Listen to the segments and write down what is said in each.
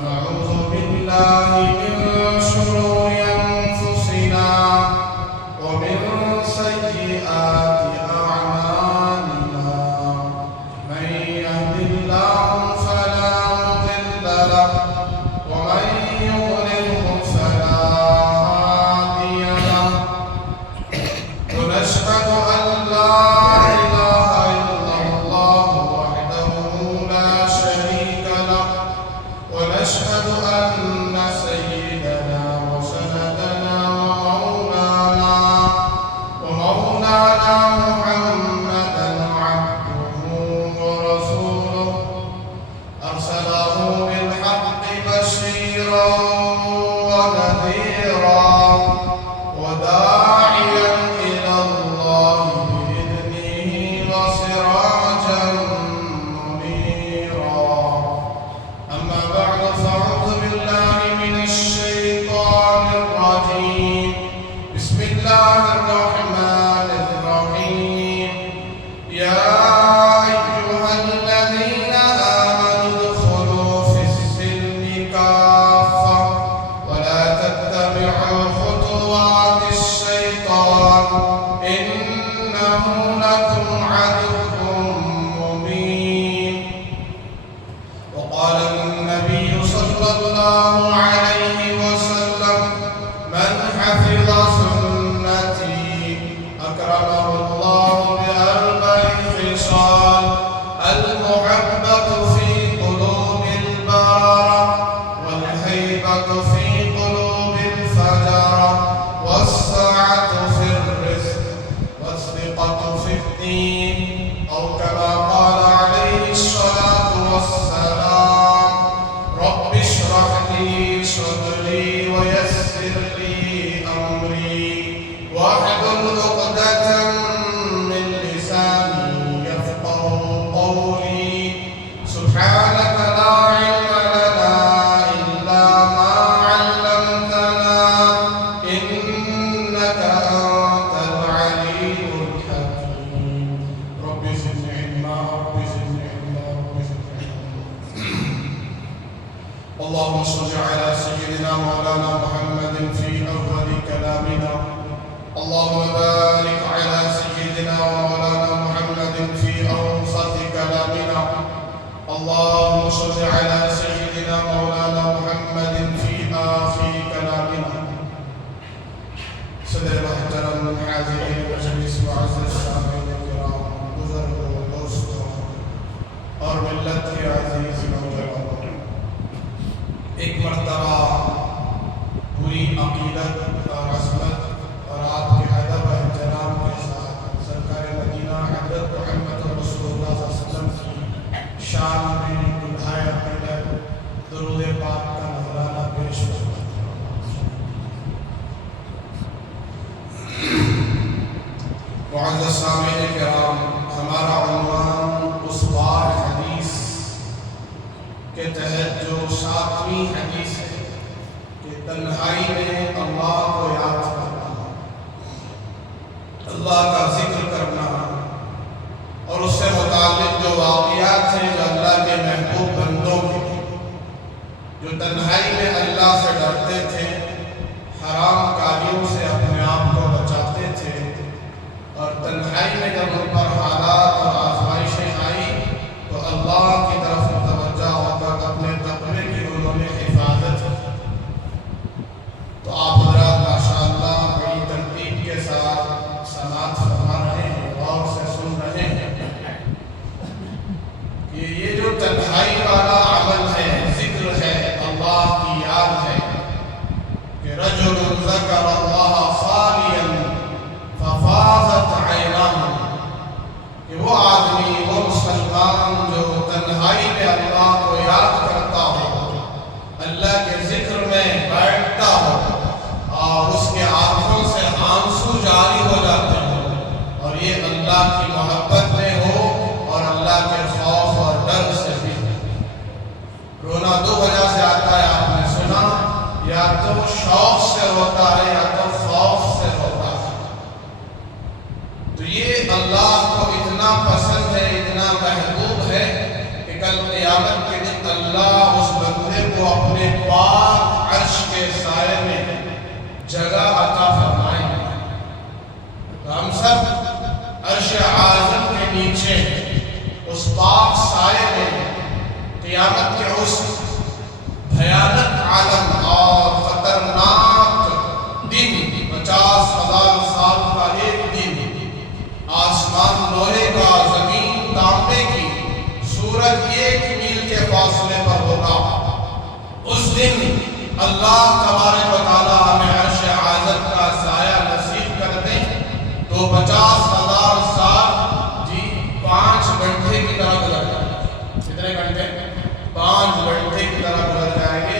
ونعوذ بالله من شرور أنفسنا ومن سيئات أعمالنا من يهد الله فلا مضل له ومن يضلله فلا هادي له ونشهد أن لا إله إلا الله وحده لا شريك له ونشهد أن سيدنا وسندنا ومولانا محمدا عبده ورسوله أرسله بالحق بشيرا ونذيرا وداعيا إلى الله بإذنه وسراجا منيرا أما بعد فأعوذ بالله من الشيطان الرجيم بسم الله الرحمن الرحيم يا أيها الذين آمنوا ادخلوا في السلم كافة ولا تتبعوا خطوات الشيطان إنه لكم عدو مبين وقال النبي صلى الله عليه وسلم من حفظ سنتي أكرمه الله بأربع خصال المحبة في قلوب البررة والهيبة في قلوب الفجرة والسعة في الرزق والثقة في الدين أو كما قال عليه الصلاة والسلام رب اشرح لي صدري ويسر لي أمري واحلل عقدة من لساني يفقه قولي سبحانك لا علم لنا إلا ما علمتنا إنك أنت العليم الحكيم رب زدني علما رب زدني علما رب زدني علما اللهم صل على سيدنا مولانا محمد في أول كلامنا اللهم بارك على سيدنا ومولانا محمد في أوسط كلامنا اللهم صل على سيدنا مولانا محمد في آخر كلامنا صدر محترم حاضرین مجلس معزز سامعین کرام بزرگ دوستوں اور ملت کے عزیز نوجوانوں ایک مرتبہ پوری عقیدت اور عظمت اور آپ کے ادب و احترام کے ساتھ سرکار مدینہ حضرت محمد رسول اللہ صلی اللہ علیہ وسلم کی شان میں دلہائے عقیدت درود پاک کا نذرانہ پیش کرتا ہوں۔ معزز سامعین کرام ہمارا عنوان اس بار حدیث کے تحت جو 7ویں حدیث ہے کہ تنہائی میں اللہ کو یاد کرنا اللہ کا ذکر کرنا اور اس سے متعلق جو واقعات ہیں جو اللہ کے محبوب بندوں کے جو تنہائی میں اللہ سے ڈرتے تھے حرام کاریوں سے اپنے آپ کو بچاتے تھے اور تنہائی میں جب ان پر حالات اور آزمائشیں آئی تو اللہ کی طرف متوجہ ہو کر اپنے تقوی کی انہوں نے حفاظت کی تو آپ حضرات ماشاءاللہ بڑی ترتیب کے ساتھ سماعت فرما رہے ہیں غور سے سن رہے ہیں کہ یہ جو تنہائی والا عمل ہے ذکر ہے اللہ کی یاد ہے کہ رجل ذکر اللہ خالیا ففاضت عیناہ کہ وہ آدمی وہ مسلمان جو تنہائی میں اللہ کو یاد کرتا ہو اللہ کے ذکر میں بیٹھتا ہو اور اس کے آنکھوں سے آنسو جاری ہو جاتے ہوں اور یہ اللہ کی محبت میں ہو اور اللہ کے خوف اور ڈر سے بھی رونا دو وجہ سے آتا ہے آپ نے سنا یا تو شوق سے ہوتا ہے یا تو خوف سے ہوتا ہے تو یہ اللہ کو اتنا پسند ہے اتنا محبوب ہے کہ کل قیامت کے دن اللہ اس بندے کو وہ اپنے پاک عرش کے سائے میں جگہ عطا فرمائیں گے۔ تو ہم سب عرش اعظم کے نیچے اس پاک سائے میں قیامت کے اس بھیانک عالم اور خطرناک دن 50,000 سال کا ایک دن، آسمان لوہے کا، زمین تانبے کی، سورج 1 میل کے فاصلے پر ہوگا۔ اس دن اللہ تبارک و تعالیٰ ہمیں عرش اعظم کا سایہ نصیب کر دیں تو 50,000 سال 5 گھنٹے کی طرح گزر جائیں گے۔ کتنے گھنٹے؟ 5 گھنٹے کی طرح گزر جائیں گے۔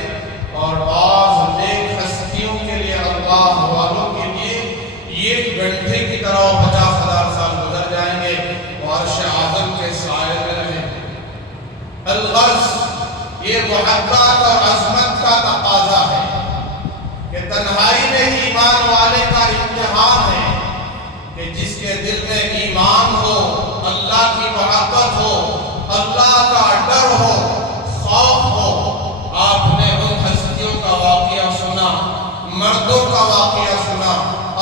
اور بعض نیک ہستیوں کے لیے، اللہ والوں کے لیے 1 گھنٹے کی طرح 50,000 سال گزر جائیں گے، وہ عرش اعظم کے سائے میں رہیں گے۔ الغرض یہ محبت اور عظمت کا تقاضا ہے کہ تنہائی میں ایمان والے کا امتحان ہے کہ جس کے دل میں ایمان ہو، اللہ کی محبت ہو، اللہ کا ڈر ہو، خوف ہو۔ آپ نے ان ہستیوں کا واقعہ سنا، مردوں کا واقعہ سنا،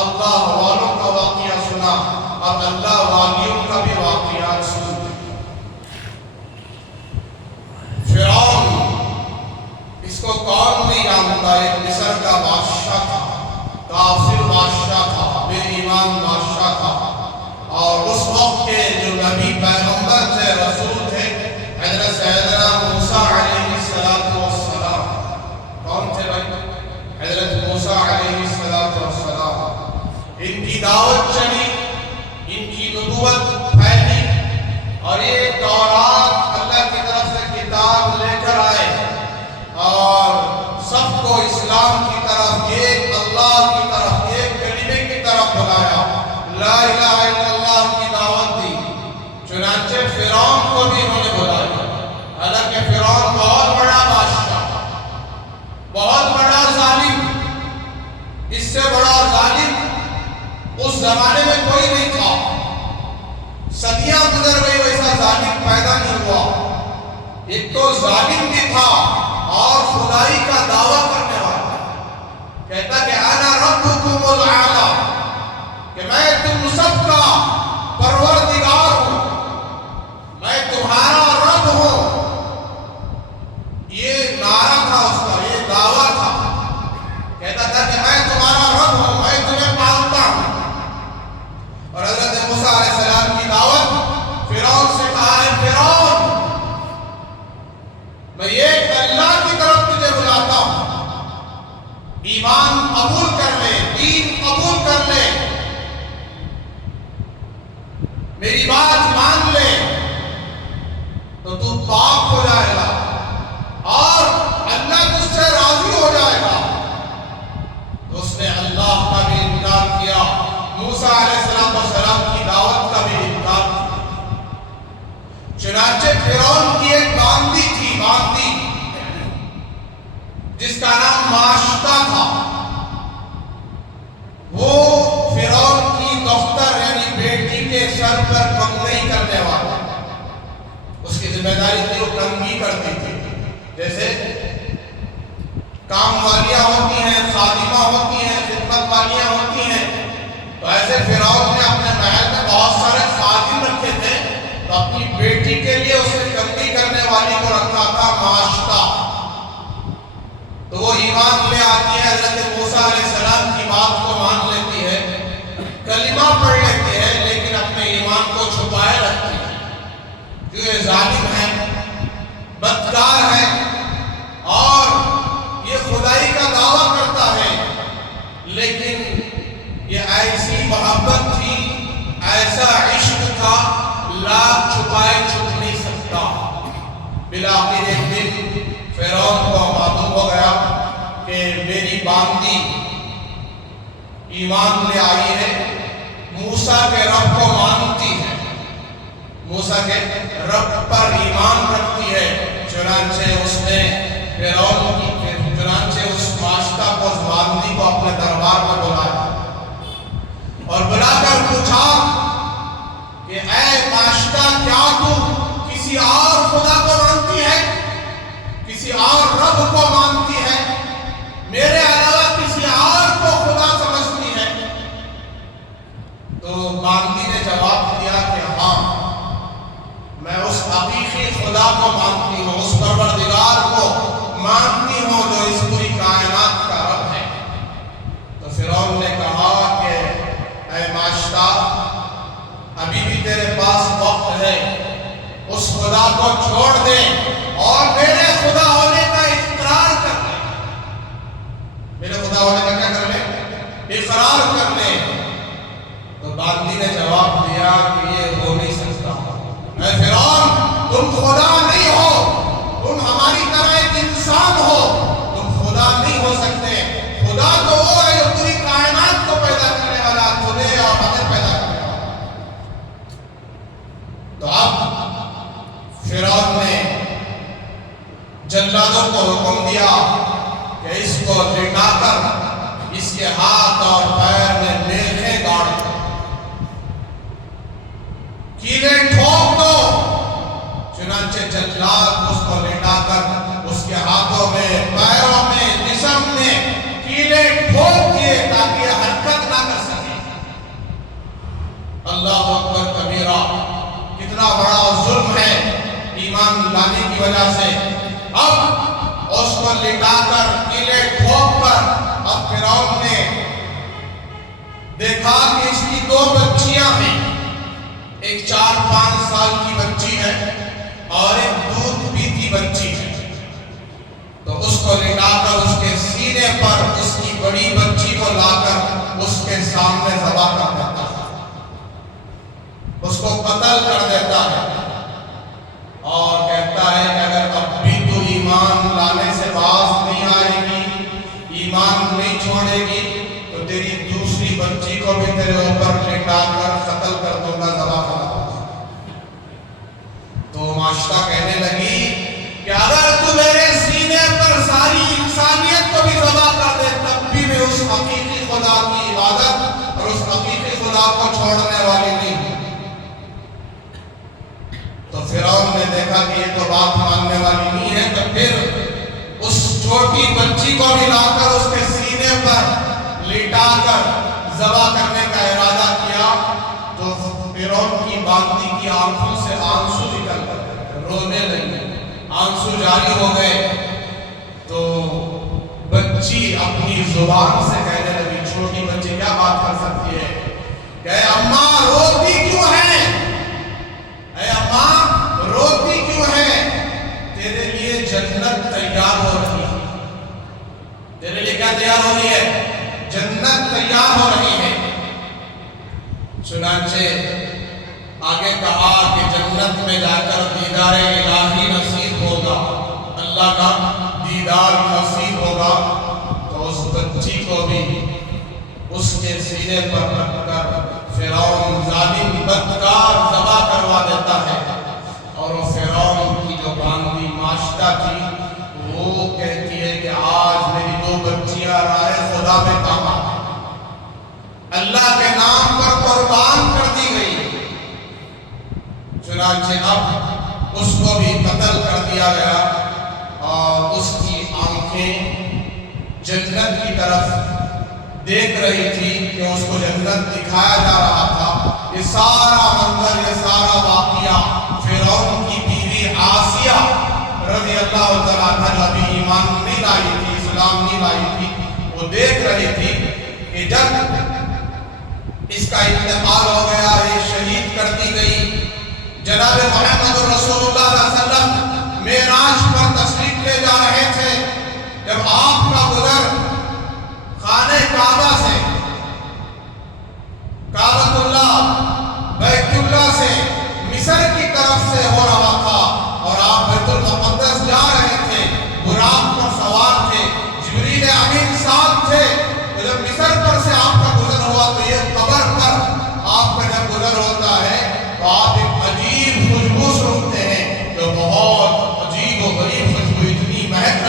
اللہ والوں کا واقعہ سنا، اور اللہ والیوں کا بھی واقعات سنا۔ فرعون، اس کو کون نہیں جانتا، ایک مصر کا بادشاہ تھا، کافر بادشاہ تھا، بے ایمان بادشاہ تھا، اور اس وقت کے جو نبی پیغمبر تھے، رسول تھے، حضرت سیدنا موسیٰ علیہ السلام۔ کون تھے بھائی؟ حضرت موسیٰ علیہ السلام۔ ان کی دعوت چلی، ان کی نبوت پھیلی، اور یہ تورات اللہ کی طرف سے کتاب لے کر آئے اور سب کو اسلام کی طرف، ایک اللہ کی طرف، ایک کلمے کی طرف بلایا، لا الہ الا اللہ کی دعوت دی۔ چنانچہ فرعون کو بھی انہوں نے بلایا، حالانکہ فرعون بہت بڑا بادشاہ، بہت بڑا ظالم، اس سے بڑا ظالم اس زمانے میں کوئی نہیں تھا۔ صدیاں گزر گئی، ویسا ظالم پیدا نہیں ہوا۔ ایک تو ظالم بھی تھا اور خدائی کا دعویٰ کرنے والا، کہتا کہ انا ربکم الاعلی، کہ میں تم سب کا پروردگار ہوں، میں تمہارا رب ہوں۔ یہ نعرہ تھا اس کا، یہ دعویٰ تھا، کہتا تھا کہ میں تمہارا رب ہوں، میں تمہیں پالتا ہوں۔ اور حضرت موسیٰ علیہ السلام کی دعوت فرعون سے کہا ہے، فرعون میں ایک اللہ کی طرف تجھے بلاتا ہوں، ایمان قبول کر لے، دین قبول کر لے، میری بات مان لے تو تو پاک ہو جائے گا اور اللہ تجھ سے راضی ہو جائے گا۔ تو اس نے اللہ کا بھی انکار کیا، موسیٰ علیہ السلام کی دعوت کا بھی انکار کیا۔ چنانچہ فرعون کی ایک باندی تھی، باندی، جس کا نام ماشطہ تھا۔ وہ فرعون کی دختر یعنی بیٹی کے سر پر کنگھی کرنے والا، اس کی ذمہ داری تھی، وہ کنگھی کرتی تھی۔ جیسے کام والیاں ہوتی ہیں، خادمہ ہوتی ہیں، خدمت والیاں ہوتی ہیں، تو ایسے فرعون نے اپنے محل میں بہت سارے خادم رکھے تھے، تو اپنی بیٹی کے لیے اس نے کنگھی کرنے والی کو رکھا تھا ماشطہ۔ تو وہ ایمان لے آتی ہے، حضرت موسیٰ علیہ السلام کی بات کو مان لیتی ہے، کلمہ پڑھ لیتی ہے، لیکن اپنے ایمان کو چھپائے رکھتی ہے، جو یہ ظالم ہے، بدکار ہے، اور یہ خدائی کا دعویٰ کرتا ہے، لیکن یہ ایسی محبت تھی، ایسا عشق تھا، لاکھ چھپائے چھپ نہیں سکتا۔ بالآخر ایک دن فرعون کو معلوم ہو گیا کہ میری باندی ایمان لے آئی ہے، موسیٰ کے رب کو مانتی ہے، موسیٰ کے رب پر ایمان رکھتی ہے۔ چنانچہ اس نے چنانچہ اس ماشطہ کو، اس باندی کو اپنے دربار میں بلایا اور بلا کر پوچھا کہ اے ماشطہ، کیا تو کسی اور خدا کو مانتی ہے، کسی اور رب کو مانتی ہے، میرے علاوہ کسی اور کو خدا سمجھتی ہے؟ تو باندی نے جواب دیا کہ ہاں، میں اس حقیقی خدا کو مانتی ہوں، اس پروردگار کو مانتی ہوں جو اس پوری کائنات کا رب ہے۔ تو فرعون نے کہا کہ اے ماشطہ، ابھی بھی تیرے پاس وقت ہے، اس خدا کو چھوڑ دے اور میرے خدا ہونے کا اقرار کر لے۔ میرے خدا ہونے کا کیا کر لے؟ اقرار کر لے۔ تو باندی نے جواب دیا کہ یہ ہو نہیں سکتا۔ اے فرعون، تم خدا نہیں ہو، تم ہماری طرح ایک انسان ہو، تم خدا نہیں ہو سکتے۔ خدا تو وہ ہے جو پوری کائنات کو پیدا کرنے والا، تمہیں اور ہمیں پیدا کرنے والا۔ تو اب فرعون نے جلادوں کو حکم دیا کہ اس کو لٹا کر اس کے ہاتھ اور پیر میں میخیں گاڑ دو، کیلیں ٹھوک دو۔ چنانچہ جلاد اس کو لٹا کر اس کے ہاتھوں میں، پیروں میں، جسم میں کیلیں ٹھوک دیے تاکہ یہ حرکت نہ کر سکے۔ اللہ اکبر کبیرہ! کتنا بڑا ظلم ہے ایمان لانے کی وجہ سے۔ اب اس کو لٹا کر، کیلیں ٹھوک کر، اب فرعون نے دیکھا کہ اس کی دو بچیاں ہیں، ایک 4-5 سال کی بچی ہے اور ایک دودھ پیتی بچی ہے۔ تو اس کو لٹا کر اس کے سینے پر اس کی بڑی بچی کو لا کر اس کے سامنے ذبح کر دیتا ہے، اس کو قتل کر دیتا ہے، اور کہتا ہے کہ اگر اب بھی تو ایمان لانے سے باز نہیں آئے گی، ایمان نہیں چھوڑے گی، تو تیری دوسری بچی کو بھی تیرے اوپر لٹا کر قتل کر دوں گا، ذبح کر دوں گا۔ تو ماشطہ کہنے لگی کہ اگر تو میرے سینے پر ساری انسانیت کو بھی ذبح کر دے، تب بھی میں اس حقیقی خدا کی عبادت اور اس حقیقی خدا کو چھوڑنے والی نہیں ہوں۔ تو فرعون نے دیکھا کہ یہ تو بات ماننے والی نہیں ہے، تو پھر اس چھوٹی بچی کو بھی لا کر اس کے سینے پر لٹا کر ذبح کرنے کا ارادہ کیا۔ تو فرعون کی باندی کی آنکھوں سے آنسو نکل گئے، رونے لگے، آنسو جاری ہو گئے۔ تو بچی اپنی زبان سے کہنے لگی، چھوٹی بچی کیا بات کر سکتی ہے، کہ اماں روتی کیوں ہے؟ اے اماں روتی کیوں ہے؟ تیرے لیے جنت تیار ہو رہی ہے۔ تیرے لیے کیا تیار ہو رہی ہے؟ جنت تیار ہو رہی ہے۔ چنانچہ آگے کہا کہ جنت میں جا کر دیدار الہی نصیب ہوگا، اللہ کا دیدار نصیب ہوگا۔ تو اس بچی کو بھی اس کے سینے پر رکھ کر فرعون ظالم بدکار ذبح کروا دیتا ہے۔ اور وہ فرعون کی جو باندی ماشطہ تھی، وہ کہتی ہے کہ آج میری دو بچیاں راہ خدا میں کام آ گئی، اللہ کے نام پر قربان کر دی گئی۔ چنانچہ اب اس کو بھی قتل کر دیا گیا، اور اس کی آنکھیں جنت کی طرف دیکھ رہی تھی کہ اس کو جنت دکھایا جا رہا تھا۔ یہ سارا منظر، یہ سارا واقعہ فرعون کی بیوی آسیہ رضی اللہ تعالیٰ عنہا، ابھی ایمان نہیں لائی تھی، اسلام نہیں لائی تھی، وہ دیکھ رہی تھی کہ جب اس کا انتقال ہو گیا، یہ شہید کر دی گئی، جناب محمد رسول اللہ صلی اللہ علیہ وسلم معراج پر تشریف لے جا رہے تھے، جب آپ کا گزر خانہ کعبہ سے، کعبۃ اللہ، بیت اللہ سے مصر کی طرف سے ہو رہا تھا، اور آپ بیت المقدس جا رہے تھے، براق پر سوار تھے، جبریل امین ساتھ تھے۔ تو جب مصر پر سے آپ کا گزر ہوا تو یہ قبر پر آپ کا جب گزر ہوتا ہے تو آپ ایک عجیب خوشبو سونگتے ہیں، جو بہت عجیب و غریب خوشبو، اتنی مہک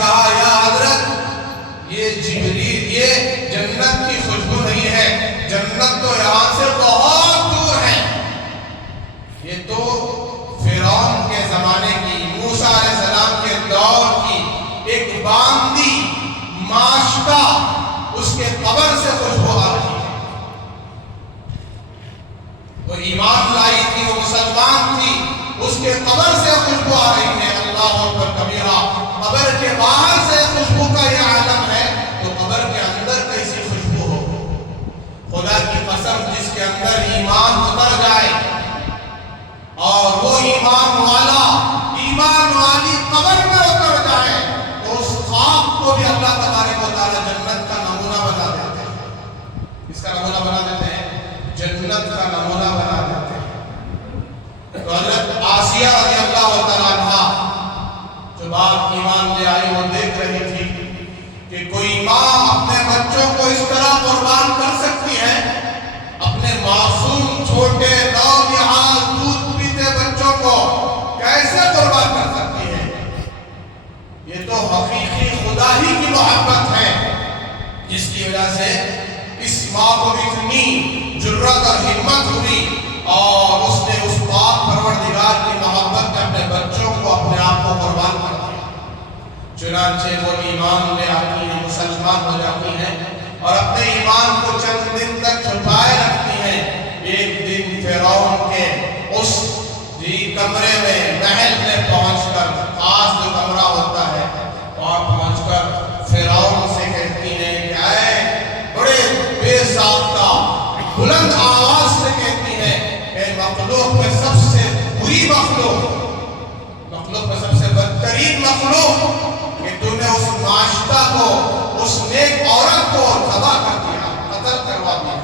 کہا یا حضرت یہ جبریل، یہ جنت کی خوشبو نہیں ہے، جنت تو یہاں سے بہت دور ہے، یہ تو فرعون کے زمانے کی، موسیٰ علیہ السلام کے دور کی ایک باندی ماشکا، اس کے قبر سے خوشبو آ رہی ہے۔ وہ ایمان لائی تھی، وہ مسلمان تھی، اس کے قبر سے خوشبو آ رہی ہے۔ اللہ اکبر کبیرہ۔ قبر کے باہر سے خوشبو کا یہ عالم ہے، تو قبر کے اندر کیسی خوشبو ہو؟ خدا کی قسم، جس کے اندر ایمان اتر جائے اور وہ ایمان والا، ایمان والی قبر میں اتر جائے، تو اس خواب کو بھی اللہ تبارک و تعالی جنت کا نمونہ بنا دیتے ہیں۔ اس کا نمونہ بنا دیتے ہیں، جنت کا نمونہ بنا دیتے ہیں۔ تو حضرت آسیہ رضی اللہ تعالیٰ عنہ جو بات ایمان لے آئی، وہ دیکھ رہی تھی کہ کوئی ماں اپنے بچوں کو اس طرح قربان کر سکتی ہے، اپنے معصوم چھوٹے نونہال دودھ پیتے بچوں کو کیسے قربان کر سکتی ہے؟ یہ تو حقیقی خدا ہی کی محبت ہے، جس کی وجہ سے اس ماں کو اتنی جرأت اور ہمت ہوئی اور اس نے اس پاک پروردگار کی محبت میں اپنے بچوں کو، اپنے آپ کو قربان کر دیا۔ چنانچہ وہ ایمان لے آتی ہیں، مسلمان ہو جاتی ہیں اور اپنے ایمان کو چند دن تک چھپائے رکھتی ہیں۔ ایک دن فرعون کے اس کمرے میں، محل میں پہنچ کر، خاص جو کمرہ ہوتا ہے وہاں پہنچ کر فرعون سے کہتی ہیں کہ اے بڑے بے ساختہ، بلند آواز سے کہتی ہیں، اے مخلوق میں سب سے بری مخلوق، مخلوق میں سب سے بدترین مخلوق، کہ تو نے اس معاشرہ کو، اس نیک عورت کو تباہ کر دیا، قتل کروا دیا۔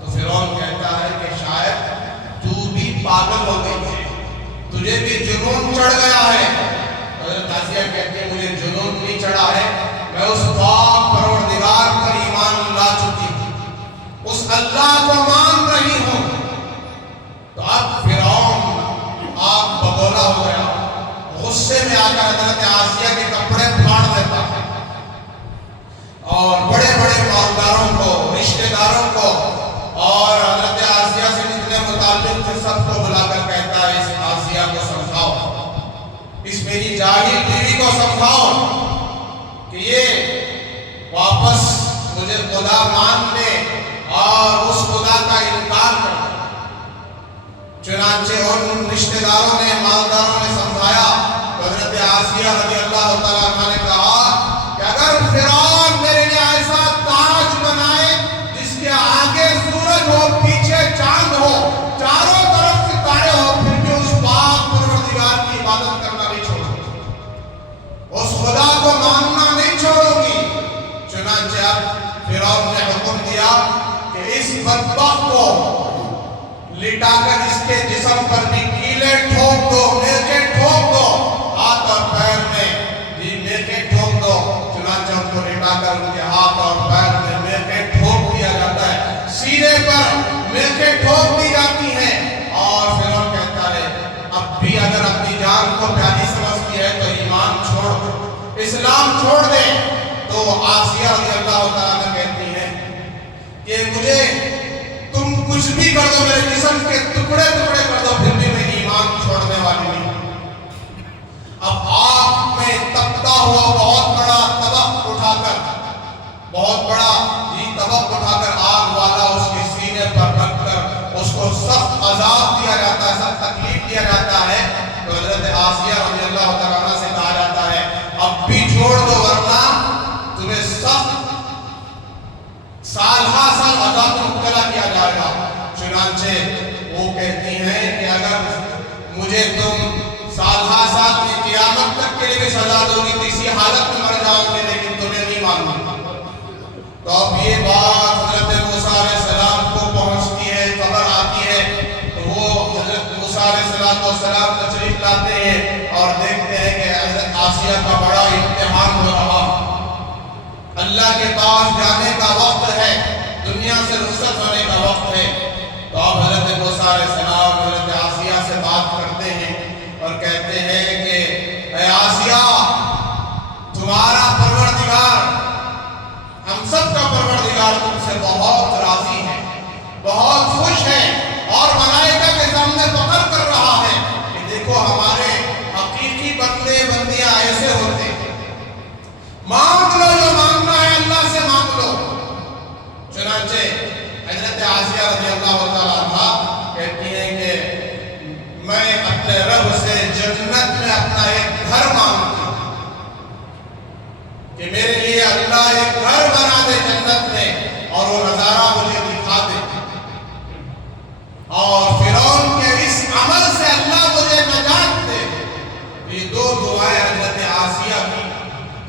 تو فرعون کہتا ہے کہ شاید تو بھی پاگل ہو گئی ہے، تجھے بھی جنون چڑھ گیا ہے۔ حضرت آسیہ کہتے ہیں مجھے جنون نہیں چڑھا ہے، میں اس پاک پروردگار پر ایمان لا چکی ہوں، اس اللہ کو مان رہی ہوں۔ تو اب فرعون آگ بگولا ہو گیا، غصے میں آ کر حضرت آسیہ کے کپڑے پھاڑ دیتا ہے اور بڑے بڑے مالداروں کو، رشتہ داروں کو اور حضرت آسیہ سے جتنے متعلق تھے سب کو بلا کر کہتا ہے اس آسیہ کو سمجھاؤ، اس میری جاہل بیوی کو سمجھاؤ کہ یہ واپس مجھے خدا مان لے اور اس خدا کا انکار کر دے۔ چنانچہ ان رشتہ داروں نے، مالداروں نے سمجھایا تو حضرت آسیہ رضی اللہ تعالیٰ عنہ نے کہا کہ اگر فرعون میرے لیے ایسا تاج بنائے جس کے آگے سورج ہو، پیچھے چاند ہو، چاروں طرف ستارے ہو، پھر بھی اس پاک پروردگار کی عبادت کرنا نہیں چھوڑوں گی، اس خدا کو ماننا نہیں چھوڑوں گی۔ چنانچہ اب فرعون نے حکم دیا کہ اس بدبخت کو لٹا کر اس کے جسم پر بھی کیلے ٹھوک دو، میخیں ٹھوک دو، ہاتھ اور پیر میں بھی میخیں ٹھوک دو۔ چنانچہ ان کو لٹا کر ان کے ہاتھ اور پیر میں میخیں ٹھوک دیا جاتا ہے، سینے پر میخیں ٹھوک دی جاتی ہیں۔ اور فرعون کہتا ہے اب بھی اگر اپنی جان کو پیاری سمجھتی ہے تو ایمان چھوڑ دے، اسلام چھوڑ دے۔ تو آسیہ رضی اللہ تعالیٰ کہتی ہیں کہ مجھے تم کچھ بھی کر دو، میرے جسم کے ٹکڑے ٹکڑے کر دو، پھر بھی میری ایمان چھوڑنے والی نہیں۔ اب آگ میں تپتا ہوا بہت بڑا طبق اٹھا کر، بہت بڑا طبق اٹھا کر آگ والا اس کے سینے پر رکھ کر اس کو سخت عذاب دیا جاتا ہے، سخت تکلیف دیا جاتا ہے۔ تو حضرت آسیہ رضی اللہ تعالیٰ عنہ سے کہا جاتا ہے اب بھی چھوڑ دو ورنہ تمہیں سخت سال ہا سال عذاب میں مبتلا کیا جائے گا۔ چنانچہ وہ کہتی ہیں کہ اگر مجھے تم سال ہا سال میں قیامت تک کے لیے بھی سزا دو گی تو اسی حالت میں مر جاؤں گے، لیکن تمہیں نہیں مانوں۔ تو اب یہ بات حضرت موسیٰ علیہ السلام کو پہنچتی ہے، خبر آتی ہے، تو وہ حضرت موسیٰ علیہ السلام تشریف لاتے ہیں اور دیکھتے ہیں کہ حضرت آسیہ کا بڑا امتحان ہو رہا، اللہ کے پاس جانے کا وقت ہے، دنیا سے رخصت ہونے کا وقت ہے۔ تو اب حضرت موسیٰ علیہ السلام حضرت آسیہ سے بات کرتے ہیں اور کہتے ہیں کہ اے آسیہ، تمہارا پروردگار، ہم سب کا پروردگار تم سے بہت راضی ہے، بہت خوش ہے، اور ملائکہ کے سامنے فخر کر رہا ہے کہ دیکھو ہمارے حقیقی بندے بندیاں ایسے ہوتے ہیں۔ مانگ لو جو مانگنا ہے اللہ سے مانگ لو۔ چنانچہ حضرت آسیہ رضی اللہ تعالیٰ عنہا کہتی ہیں کہ میں اپنے رب سے جنت میں اپنا ایک گھر مانگتی ہوں کہ میرے لیے اللہ ایک گھر بنا دے جنت میں اور وہ نظارہ مجھے دکھا دے، اور فرعون کے اس عمل سے اللہ مجھے نجات دے۔ یہ دو دعائیں حضرت آسیہ کی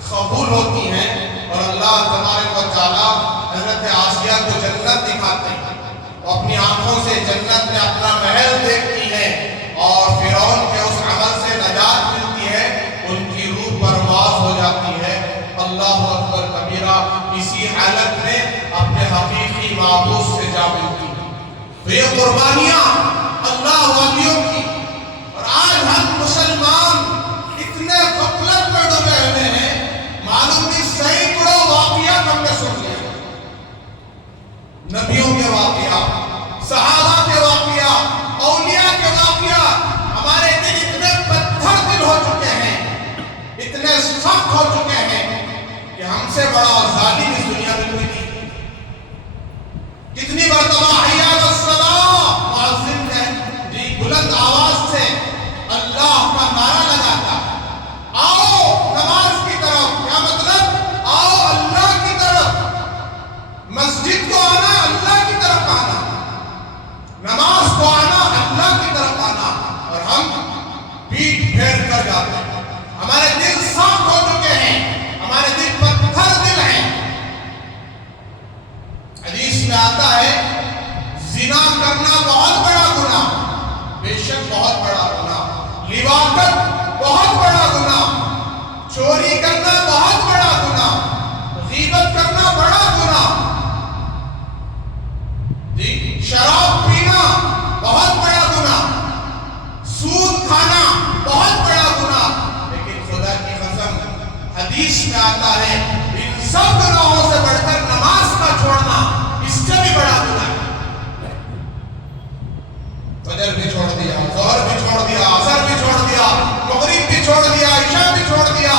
قبول ہوتی ہیں اور اللہ تبارک و تعالیٰ حضرت آسیہ کو جنت دکھاتے ہیں، وہ اپنی آنکھوں سے جنت میں اپنا محل دیکھتی ہے اور فرعون کے اس عمل سے نجات ملتی ہے، ان کی روح پرواز ہو جاتی ہے۔ اللہ اکبر کبیرہ، اسی حالت میں اپنے حقیقی معبود سے جا ملتی ہے۔ تو یہ قربانیاں اللہ والیوں کی، اور آج ہم مسلمان اتنے غفلت میں ڈوبے ہوئے ہیں، معلوم نہیں سینکڑوں واقعات ہم نے سن لیا، نبیوں کے واقعات، صحابہ کے واقعات، اولیاء کے واقعات۔ ہمارے دل اتنے پتھر دل ہو چکے ہیں، اتنے سخت ہو چکے ہیں کہ ہم سے بڑا ظالم اس دنیا میں کوئی نہیں۔ کتنی مرتبہ حی علی الصلاۃ مؤذن ہے جی بلند آواز سے اللہ کا نعرہ لگاتا، آؤ نماز کی طرف، کیا مطلب؟ آؤ اللہ کی طرف، مسجد کو آنا اللہ کی طرف آنا، نماز کو آنا اللہ کی طرف آنا، اور ہم پیٹ پھیر کر جاتے ہیں۔ ہمارے دل سخت ہو چکے ہیں، ہمارے دل پتھر دل ہیں۔ حدیث میں آتا ہے زنا کرنا بہت بڑا گناہ، بے شک بہت بڑا گناہ، لواطت بہت بڑا گناہ، چوری کرنا بہت بڑا گناہ، غیبت کرنا بڑا گناہ، شراب پینا بہت بڑا گناہ، سود کھانا بہت بڑا گناہ۔ لیکن خدا کی قسم حدیث میں آتا ہے ان سب گناہوں سے بڑھ کر نماز کا چھوڑنا اس سے بھی بڑا گناہ ہے۔ فجر بھی چھوڑ دیا، ظہر بھی چھوڑ دیا، عصر بھی چھوڑ دیا، مغرب بھی چھوڑ دیا، عشاء بھی چھوڑ دیا۔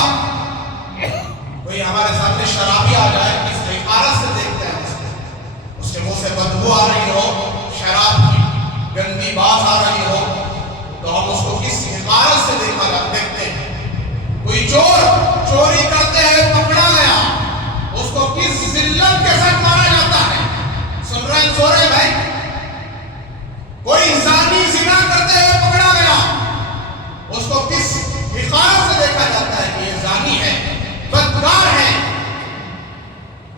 کوئی ہمارے سامنے شرابی آ جائے، اس حقارت سے دیکھتے ہیں اس کے منہ سے بدبو آ رہی ہو، شراب کی گندی بات آ رہی ہو، تو ہم اس کو کس حقارت سے دیکھتے ہیں۔ کوئی چور چوری کرتے ہوئے پکڑا گیا، اس کو کس ذلت کے ساتھ مارا جاتا ہے۔ سن رہے ہیں سو رہے بھائی؟ کوئی زانی زنا کرتے ہوئے پکڑا گیا، اس کو کس حقارت سے دیکھا جاتا ہے کہ یہ زانی ہے، بدکار ہے،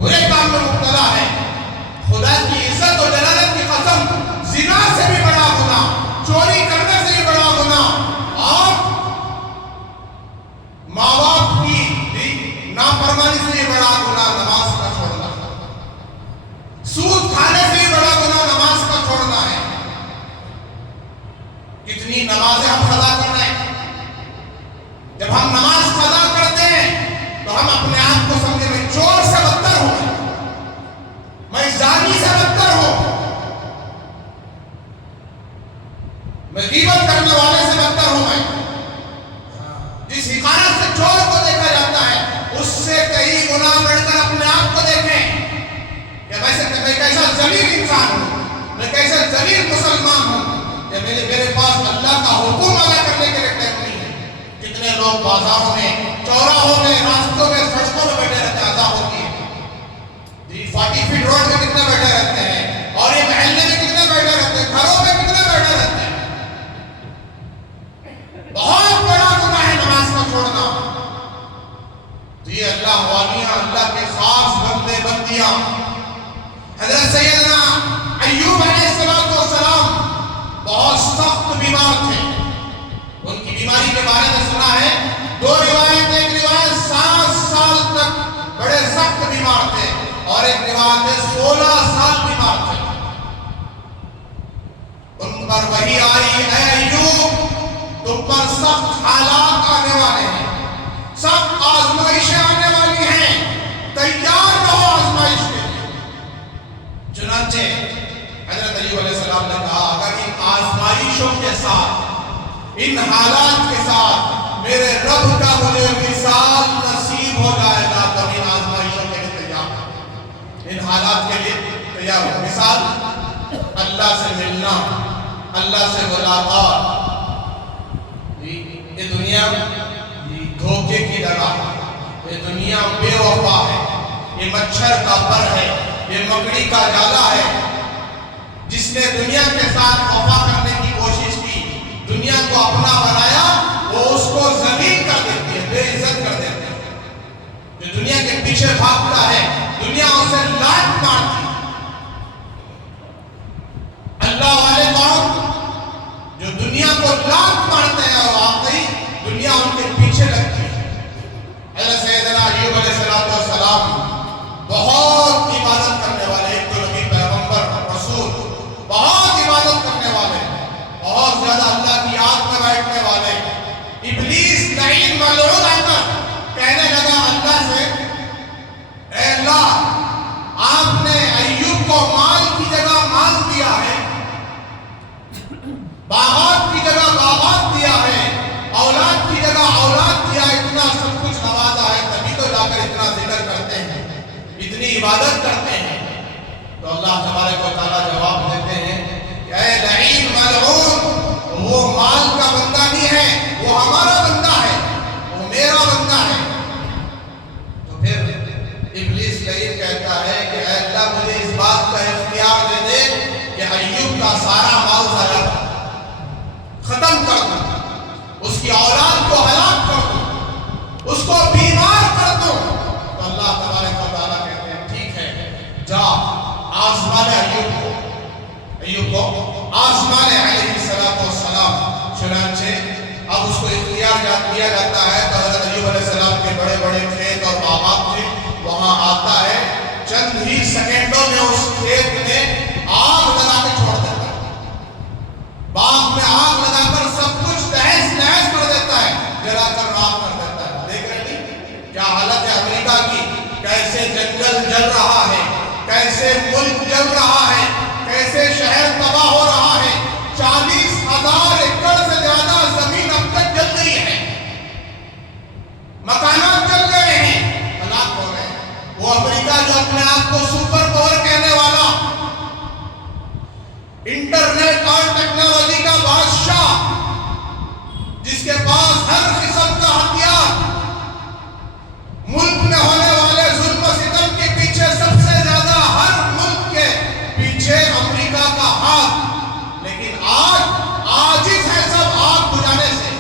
برے کام میں مبتلا ہے۔ خدا کی عزت و جلالت کی قسم، زنا سے بھی بڑا گناہ، چوری کرنے سے بھی بڑا گناہ، اور ماں باپ کی نافرمانی سے بھی بڑا گناہ نماز کا چھوڑنا، سود کھانے سے بھی بڑا گناہ نماز کا چھوڑنا ہے۔ کتنی نمازیں ہم قضا کر رہے ہیں۔ جب ہم نماز قضا کرتے ہیں تو ہم اپنے آپ کو سمجھے میں چور سے بدتر ہوں، میں زانی سے بدتر ہوں، میں غیبت کرنے والے سے بدتر ہوں۔ میں جس حقارت سے چور کو دیکھا جاتا ہے اس سے کئی گنا بڑھ کر اپنے آپ کو دیکھیں کہ میں کیسا ذلیل انسان ہوں، میں کیسا ذلیل مسلمان ہوں کہ میرے پاس اللہ کا حکم ادا کرنے کے لیے ٹائم نہیں ہے۔ کتنے لوگ بازاروں میں، چوراہوں میں، راستوں میں، سڑکوں میں بیٹھے رہتے ہیں، عذاب ہوتی ہے جی۔ 40 فیٹ روڈ میں کتنے بیٹھے رہتے ہیں، اور یہ محلے میں کتنے بیٹھے رہتے ہیں، گھروں میں کتنے بیٹھے رہتے ہیں۔ بہت بڑا گناہ ہے نماز کا چھوڑنا۔ تو یہ اللہ والیاں، اللہ کے خاص بندے بندیاں، حضرت سیدنا ایوب علیہ السلام بہت سخت بیمار تھے۔ ان کی بیماری کے بارے میں سنا ہے، دو روایت، ایک روایت 7 سال تک بڑے سخت بیمار تھے، اور ایک روایت میں 16 سال بیمار تھے۔ ان پر وحی آئی، اے ایوب تم پر سخت حالات آنے والے ہیں، سخت آزمائشیں ان حالات کے ساتھ میرے رب کا مجھے وصال نصیب ہو جائے گا، کبھی آزمائشوں کے لیے تیار، ان حالات کے لیے تیار ہو۔ مثال اللہ سے ملنا، اللہ سے ملاقات۔ یہ دنیا دھوکے کی جگہ ہے، یہ دنیا بے وفا ہے، یہ مچھر کا پر ہے، یہ مکڑی کا جالا ہے۔ جس نے دنیا کے ساتھ وفا کرنے کی کوشش کی، دنیا کو اپنا بنایا، وہ اس کو ذلیل کر دیتی ہے، بے عزت کر دیتی ہے۔ جو دنیا کے پیچھے بھاگتا ہے، دنیا اسے لات مارتی ہے۔ اللہ والے کون؟ جو دنیا کو لات مارتے ہیں اور واقعی دنیا ان کے پیچھے لگتی ہے۔ حضرت سیدنا ایوب علیہ السلام بہت عبادت کرنے والے، ایک تو نبی پیغمبر رسول، بہت عبادت کرنے والے، بہت زیادہ اللہ کی یاد میں بیٹھنے والے۔ ابلیس لعین ملعون آ کر کہنے لگا اللہ سے، اے اللہ، آپ نے ایوب کو مال کی جگہ مال دیا ہے، باغات کی جگہ باغات دیا ہے، اولاد کی جگہ اولاد دیا ہے، اتنا سب کچھ نوازا ہے، تبھی تو جا کر اتنا ذکر کرتے ہیں، اتنی عبادت کرتے ہیں۔ تو اللہ تبارک و تعالیٰ جواب دیتے ہیں کہ اے لعین ملعون، وہ مال کا بندہ نہیں ہے، وہ ہمارا بندہ ہے، وہ میرا بندہ ہے۔ تو پھر ابلیس لعین کہتا ہے کہ اے اللہ، مجھے اس بات کا اختیار دے دے کہ ایوب کا سارا مال ضائع ختم کر دوں، اس کی اولاد کو ہلاک کر دوں، اس کو بیمار کر دوں۔ تو اللہ تبارک و تعالیٰ کہتے ہیں ٹھیک ہے، جا آزمانے ایوب کو آزمانے علیہ السلام۔ چنانچہ اب اس کو اختیار دیا جاتا ہے، تو حضرت ایوب علیہ السلام کے بڑے بڑے کھیت اور باغات تھے، وہاں آتا ہے، چند ہی سیکنڈوں میں اس کھیت میں آگ لگا کے چھوڑ دیتا ہے، باغ میں آگ لگا کر سب کچھ تہس نہس کر دیتا ہے، جلا کر راکھ کر دیتا ہے۔ دیکھ رہے ہیں کیا حالت ہے امریکہ کی، کیسے جنگل جل رہا ہے، کیسے ملک جل رہا ہے، کیسے شہر تباہ ہو رہا ہے۔ 40,000 ایکڑ سے زیادہ زمین اب تک جل گئی ہے، مکانات جل گئے ہیں، ہلاک ہو گئے ہیں۔ وہ امریکہ جو اپنے آپ کو سپر پاور کہنے والا، انٹرنیٹ اور ٹیکنالوجی کا بادشاہ، جس کے پاس ہر قسم کا ہتھیار، ملک میں ہونے والے ظلم و ستم کے پیچھے سب سے زیادہ، ہر ملک کے پیچھے امریکہ کا ہاتھ، لیکن آج عاجز ہے سب آگ بجھانے سے۔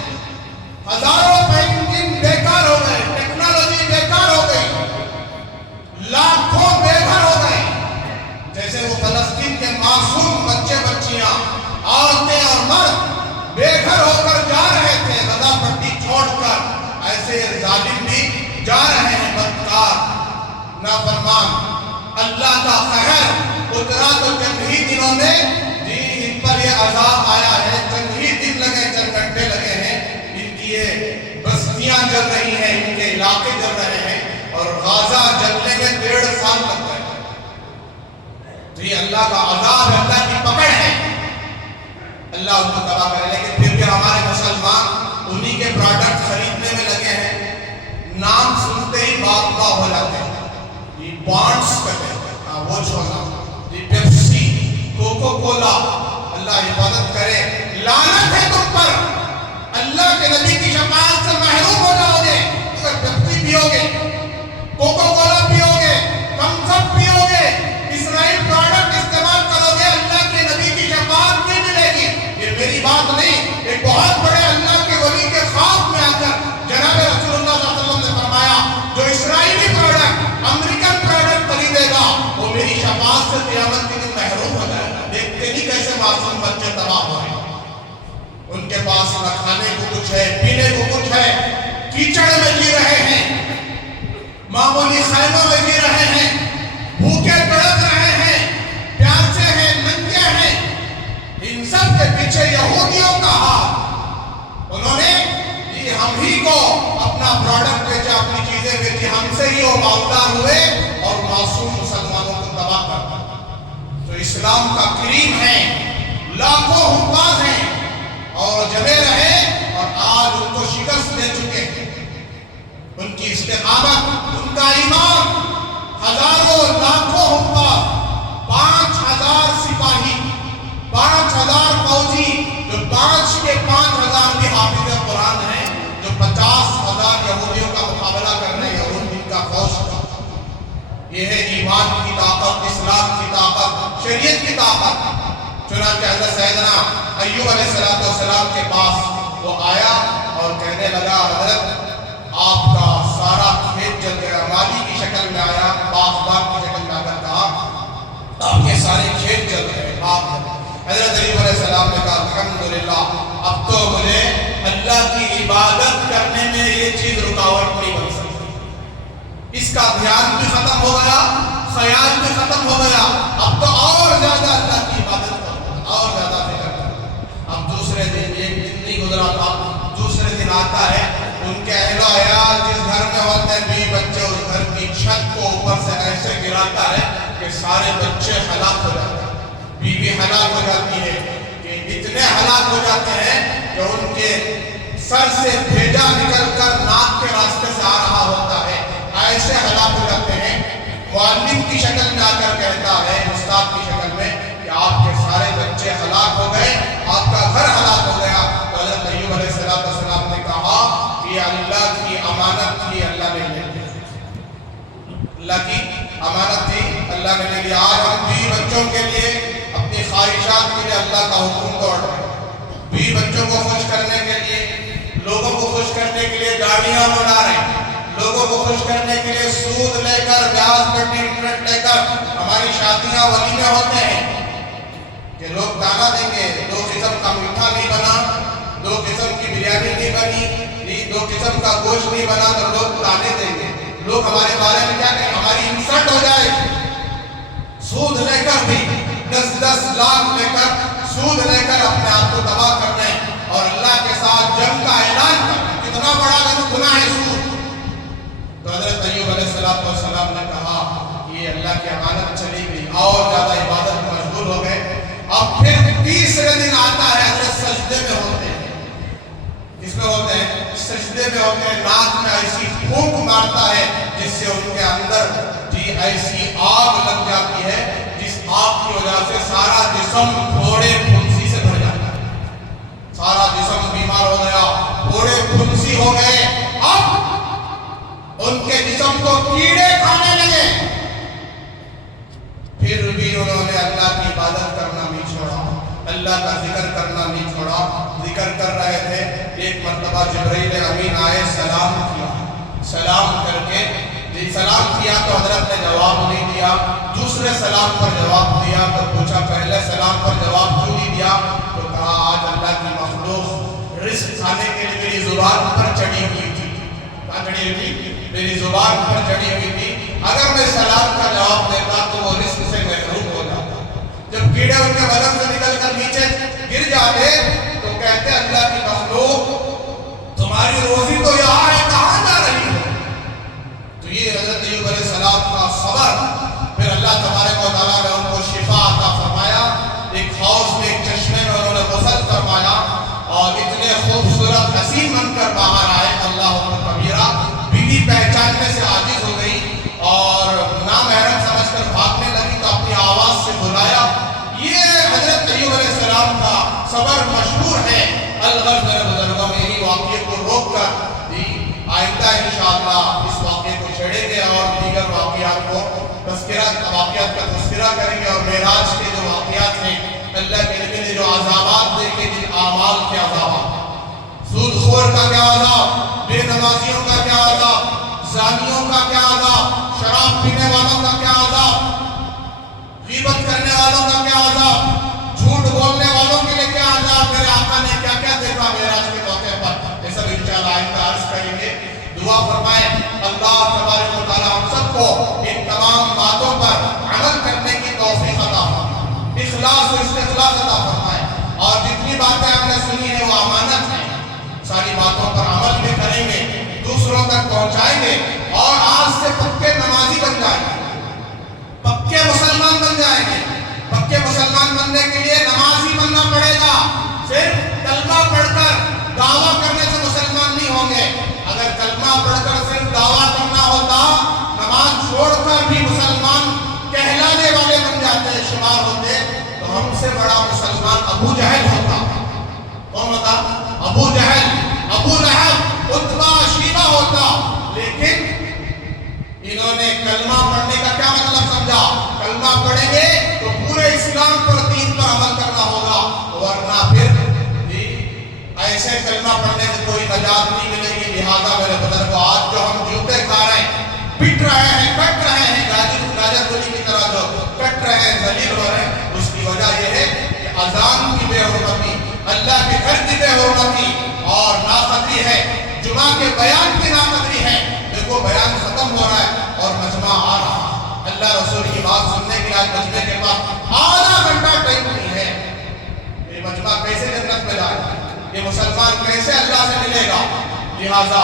ہزاروں انجن بیکار ہو گئے، ٹیکنالوجی بیکار ہو گئی، لاکھوں بے گھر ہو گئے۔ جیسے وہ فلسطین کے معصوم بچے بچیاں، عورتیں اور مرد بے گھر ہو کر جا رہے تھے غزہ پٹی چھوڑ کر، ایسے ظالم بھی جا رہے ہیں، بدکار، نافرمان۔ اللہ کا قہر اترا تو چند ہی دنوں میں، ان پر یہ عذاب آیا ہے، چند ہی دن لگے، چند گھنٹے لگے ہیں، ان کی یہ بستیاں جل رہی ہیں، ان کے علاقے جل رہے ہیں، اور غازہ جلنے میں 1.5 سال لگ گئے۔ تو یہ اللہ کا عذاب ہے، اللہ کی پکڑ ہے، اللہ ان کو تباہ کرے۔ لیکن پھر بھی ہمارے مسلمان انہی کے پروڈکٹ خریدنے میں لگے ہیں، نام سنتے ہی باغ ہو جاتے ہیں۔ یہ بانڈز کہتے ہیں، وہ چھوڑنا، یہ پیپسی، کوکو کولا، اللہ حفاظت کرے۔ لعنت ہے تم پر، اللہ کے نبی کی شفاعت سے محروم ہو جاؤ گے اگر پیپسی پیو گے، کوکو کولا پیو گے، تھمس اپ پیو گے، اسرائیل پروڈکٹ استعمال کرو گے، اللہ کے نبی کی شفاعت نہیں ملے گی۔ یہ میری بات نہیں، ایک بہت بڑے اللہ کے ولی کے خواب میں آ کر جناب رسول اللہ صلی اللہ علیہ وسلم نے فرمایا، جو اسرائیلی پروڈکٹ، امریکن پروڈکٹ خریدے گا، وہ میری شفاعت سے قیامت کے دن محروم ہو جائے گا۔ دیکھتے نہیں کیسے معصوم بچے تباہ ہو رہے ہیں، ان کے پاس نہ کھانے کو کچھ ہے، پینے کو کچھ ہے، کیچڑ میں جی رہے ہیں، معمولی خیموں میں جی رہے ہیں، بھوکے تڑپ رہے ہیں، پیاسے ہیں، ننگے ہیں۔ ان سب کے پیچھے یہودیوں کا ہاتھ، انہوں نے یہ ہم ہی کو اپنا پروڈکٹ بیچا، اپنی چیزیں بیچی، ہم سے ہی وہ مالدار ہوئے اور معصوم مسلمانوں کو تباہ کر دیا۔ تو اسلام کا کریم ہے، لاکھوں حفاظ ہیں اور جمے رہے آج ان کو شکست دے چکے ہیں. ان کی استقامت، ان کا ایمان، ہزاروں لاکھوں حفاظ، 5,000 سپاہی، 5,000 فوجی، جو 5,000 بھی حافظ قرآن ہیں، جو 50,000 یہودیوں کا مقابلہ کرنے یہود ان کا فوج تھا. یہ ہے ایمان کی طاقت، اسلام کی طاقت، شریعت کی طاقت. چنانچہ حضرت سیدنا ایوب علیہ السلام کے پاس وہ آیا اور کہنے لگا حضرت آپ کا سارا کھیت جل گیا. مالی کی شکل میں آیا، باغبان کی شکل میں آ کر کہا آپ کے سارے کھیت جل گئے. حضرت ایوب علیہ السلام نے کہا الحمدللہ اب تو مجھے اللہ کی عبادت کرنے میں یہ چیز رکاوٹ نہیں بن سکتی. اس کا دھیان بھی ختم ہو گیا، خیال بھی ختم ہو گیا. اب تو اور زیادہ اللہ کی عبادت کرتا، اور زیادہ فکر کرتا. اب دوسرے دن ایک دن نہیں گزرا تھا، دوسرے دن آتا ہے، ان کے اہل و عیال جس گھر میں ہوتے ہیں بیوی بچے، اس گھر کی چھت کو اوپر سے ایسے گراتا ہے کہ سارے بچے ہلاک ہو جاتے ہیں. بیوی ہلاک ہو جاتی ہے کہ اتنے ہلاک ہو جاتے ہیں کہ ان کے سر سے بھیجا نکل کر ناک کے راستے سے آ رہا ہوتا ہے. ایسے ہلاک ہو جاتے ہیں. معلم کی شکل میں آ کر کہتا ہے، استاد کی شکل میں، کہ آپ کے سارے بچے ہلاک ہو گئے، آپ کا گھر ہلاک ہو گیا. تو حضرت ایوب علیہ السلام نے کہا کہ یہ اللہ کی امانت تھی، اللہ نے لے لی. اللہ کی امانت تھی، اللہ نے لے لیا. آج ہم بیوی بچوں کے لیے، اپنی خواہشات کے لیے اللہ کا حکم توڑ رہے ہیں. بیوی بچوں کو خوش کرنے کے لیے، لوگوں کو خوش کرنے کے لیے گاڑیاں بنا رہے ہیں، لوگوں کو خوش کرنے کے لیے سود لے کر، بیاج پر انٹرسٹ لے کر ہماری شادیاں ولیمے ہوتے ہیں کہ لوگ تانا دیں گے 2 قسم کا میٹھا نہیں بنا، 2 قسم کی بریانی نہیں بنی، 2 قسم کا گوشت نہیں بنا، تو لوگ تانے دیں گے. لوگ ہمارے بارے میں کیا کہیں، ہماری انسلٹ ہو جائے. سود لے کر بھی 10 لاکھ لے کر، سود لے کر اپنے آپ کو تباہ کرنا ہے اور اللہ کے ساتھ جنگ کا اعلان کرنا. کتنا بڑا گناہ ہے سود. تو حضرت ایوب علیہ السلام نے کہا یہ اللہ کی امانت چلی گئی، اور زیادہ عبادت میں مشغول ہو گئے. اب پھر تیسرے دن آتا ہے، حضرت سجدے میں ہوتے ہیں. کس میں ہوتے ہیں؟ سجدے میں ہوتے ہیں. ناک میں ایسی پھونک مارتا ہے جس سے ان کے اندر ایسی آگ لگ جاتی ہے، جس آگ کی وجہ سے سارا جسم پھوڑے پھنسی سے بھر جاتا ہے. سارا جسم بیمار ہو گیا، پھوڑے پھنسی ہو گئے. اب ان کے جسم کو کیڑے کھانے لگے. پھر بھی انہوں نے اللہ کی عبادت کرنا نہیں چھوڑا، اللہ کا ذکر کرنا نہیں چھوڑا. ذکر کر رہے تھے، ایک مرتبہ جبرائیل امین آئے، سلام کیا. سلام کر کے سلام کیا تو حضرت نے جواب نہیں دیا. دوسرے سلام پر جواب دیا تو پوچھا پہلے سلام پر جواب کیوں نہیں دیا؟ تو کہا آج اللہ کی مخلوق رزق کھانے کے لیے میری زبان پر چڑھی ہوئی تھی. کہاں چڑھی ہوئی تھی؟ میری زبان پر چڑھی ہوئی تھی. اگر میں سلام کا جواب دیتا تو وہ رزق سے محروم ہو جاتا. جب کیڑے ان کے بدن سے نکل کر نیچے گر جاتے تو کہتے اللہ کی مخلوق تمہاری روزی تو یہاں ہے، کہاں جا رہی ہے؟ تو یہ حضرت ایوب علیہ السلام کا صبر. پھر اللہ تبارک و تعالیٰ نے ان کو شفا عطا فرمایا. ایک حوض میں، ایک چشمے میں انہوں نے غسل فرمایا اور اتنے خوبصورت حسین بن کر باہر آئے. اللہ اکبر کبیرہ. بیوی پہچاننے سے عاجز ہو گئی اور نامحرم سمجھ کر بھاگنے لگی تو اپنی آواز سے بلایا. یہ حضرت ایوب علیہ السلام کا صبر مشہور ہے. الغرض میرے بزرگوں میں یہی واقعے کو روک کر آئندہ انشاءاللہ اس واقعے کو چھیڑیں گے اور دیگر واقعات کا تذکرہ کریں گے. اور معراج کے جو واقعات ہیں، اللہ کے نبی نے جو عذابات دیکھے، جن اعمال کے عذابات، سود خور کا کیا عذاب، بے نمازیوں کا کیا عذاب، زانیوں کا کیا عذاب، شراب پینے والوں کا کیا عذاب، غیبت کرنے والوں کا کیا عذاب، جھوٹ بولنے والوں کے لیے کیا عذاب، میرے آقا نے کیا کیا دیکھا معراج کے موقع پر، یہ سب انشاءاللہ آئندہ عرض کریں گے. دعا فرمائیں اللہ تبارک و تعالیٰ ہم سب کو ان تمام باتوں پر عمل کرنے کی توفیق عطا فرمائے، اخلاص و استخلاص عطا فرمائے. اور جتنی باتیں ہم نے سنی ہیں وہ امانت ہیں، ساری باتوں پر عمل بھی کریں گے، دوسروں تک پہنچائیں گے اور آج سے پکے نمازی بن جائیں گے، پکے مسلمان بن جائیں گے. پکے مسلمان بننے کے لیے نمازی بننا پڑے گا. صرف کلمہ پڑھ کر دعویٰ کرنے سے سے بڑا مسلمان ابو جہل ہوتا. کون ہوتا؟ ابو جہل، ابو لہب، عتبہ، شیبہ ہوتا. لیکن انہوں نے کلمہ پڑھنے کا کیا مطلب سمجھا؟ کلمہ پڑھیں گے تو پورے اسلام پر، دین پر عمل کرنا ہوگا، ورنہ پھر ایسے کلمہ پڑھنے سے کوئی نجات نہیں ملے گی. لہٰذا میرے بزرگوں، آج جو ہم جوتے کھا رہے ہیں، پٹ رہے ہیں، کٹ رہے ہیں، گاجر گولی کی طرح جو کٹ رہے ہیں، ذلیل ہو رہے ہیں، اس کی وجہ یہ ہے کہ اذان کی بے حرمتی، اللہ کے گھر کی بے حرمتی اور ناقدری ہے. جمعہ کے بیان کی ناقدری ہے. دیکھو بیان ختم ہو رہا ہے اور مجمع آ رہا ہے. اللہ رسول کی بات سننے کے لیے مجمع کے پاس آدھا گھنٹہ ٹائم نہیں ہے. یہ مجمع کیسے جنت میں جائے گا؟ یہ مسلمان کیسے اللہ سے ملے گا؟ لہٰذا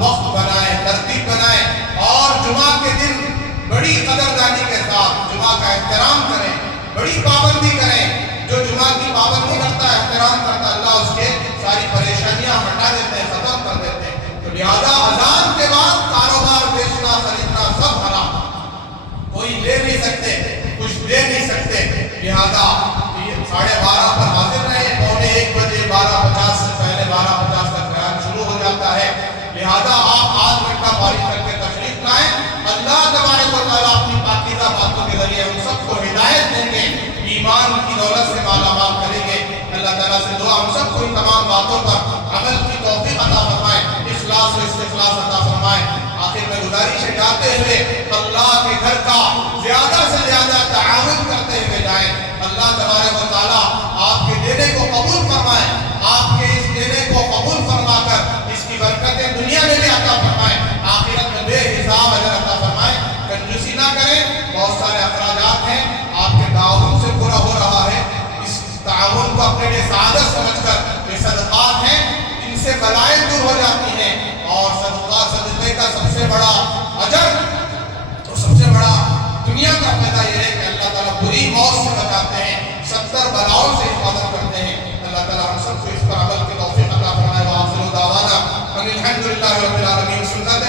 وقت بنائیں، ترتیب بنائیں اور جمعہ کے دن بڑی قدردانی کے ساتھ جمعہ کا احترام کریں، بڑی پابندی کریں. جو جمعہ کی پابندی کرتا ہے، احترام کرتا ہے، اللہ اس کے ساری پریشانیاں ہٹا دیتے ہیں، ختم کر دیتے ہیں. تو لہٰذا اذان کے بعد کاروبار، بیچنا، خریدنا سب حرام. کوئی لے نہیں سکتے، کچھ دے نہیں سکتے. لہٰذا 12:30 پر حاضر رہے. 1:15 بجے 12:50 سے پہلے 12:50 تک بیان شروع ہو جاتا ہے. لہٰذا آپ آدھ گھنٹہ فارغ کر کے تشریف لائیں. اللہ تبارک و تعالیٰ اپنی پاکیزہ باتوں کے ذریعے ہم سب کو ہدایت دیں گے، ایمان کی دولت سے مالا مال کریں گے. اللہ تعالیٰ سے دعا ہم سب کو ان تمام باتوں پر عمل کی توفیق عطا فرمائے، اخلاص و استخلاص عطا فرمائے. آخر میں گزارش ہے، جاتے ہوئے اللہ کے گھر کا زیادہ سے زیادہ تعاون کرتے ہوئے جائیں. اللہ تبارک و تعالیٰ آپ کے دینے کو قبول فرمائے، آپ کے اس دینے کو قبول فرما کر اس کی برکتیں دنیا میں بھی عطا فرمائے، آخرت میں بے حساب اجر عطا فرمائے. کنجوسی نہ کریں، بہت سارے اخراجات ہیں، آپ کے تعاون سے پورا ہو رہا ہے. اس تعاون کو اپنے لیے سعادت سمجھ کر یہ صدقات ہیں، ان سے بلائیں دور ہو جاتی ہیں. اور صدقے کا سب سے بڑا اجر اور سب سے بڑا دنیا کا فائدہ یہ ہے کہ اللہ تعالیٰ بری موت سے بچاتے ہیں، 70 بلاؤں سے حفاظت کرتے ہیں. اللہ تعالیٰ ہم سب کو اس پر عمل کی توفیق عطا فرمائے. وآخر دعوانا ان الحمد للہ رب العالمین. سنت